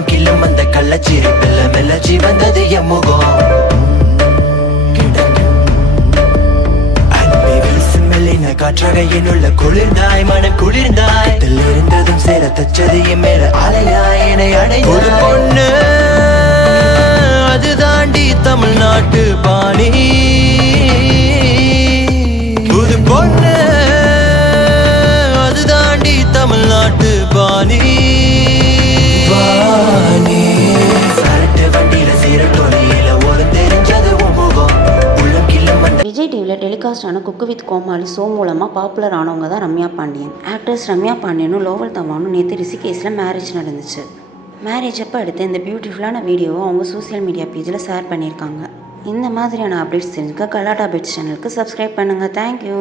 உள்ளம் கிள்ளும் அந்த கள்ளச்சிரி மெல்ல மெல்லச்சி வந்தது என் முகம். அன்பை வீசும் மெல்லின காற்றாக என்னுள்ள குளிர்ந்தாய் மனம் குளிர்ந்தாய். இருந்ததும் சேர தச்சது என் மேல அலையாய் என்னை அடையாய். பொண்ணு அது தாண்டி தமிழ்நாட்டு பாணி. புது பொண்ணு அது தாண்டி தமிழ்நாட்டு பாணி. விஜய் டிவியில் டெலிகாஸ்ட் ஆன குக்கு வித் கோமாளி ஷோ மூலமாக பாப்புலர் ஆனவங்க தான் ரம்யா பாண்டியன். ஆக்ட்ரஸ் ரம்யா பாண்டியனும் லோவல் தவானும் நேற்று ரிஷிகேஷில் மேரேஜ் நடந்துச்சு. மேரேஜ் அப்போ எடுத்த இந்த பியூட்டிஃபுல்லான வீடியோவை அவங்க சோசியல் மீடியா பேஜில் ஷேர் பண்ணியிருக்காங்க. இந்த மாதிரியான அப்டேட்ஸ் தெரிஞ்சுக்க கலாட்டா பெட்ஸ் சேனலுக்கு சப்ஸ்கிரைப் பண்ணுங்கள். தேங்க்யூ.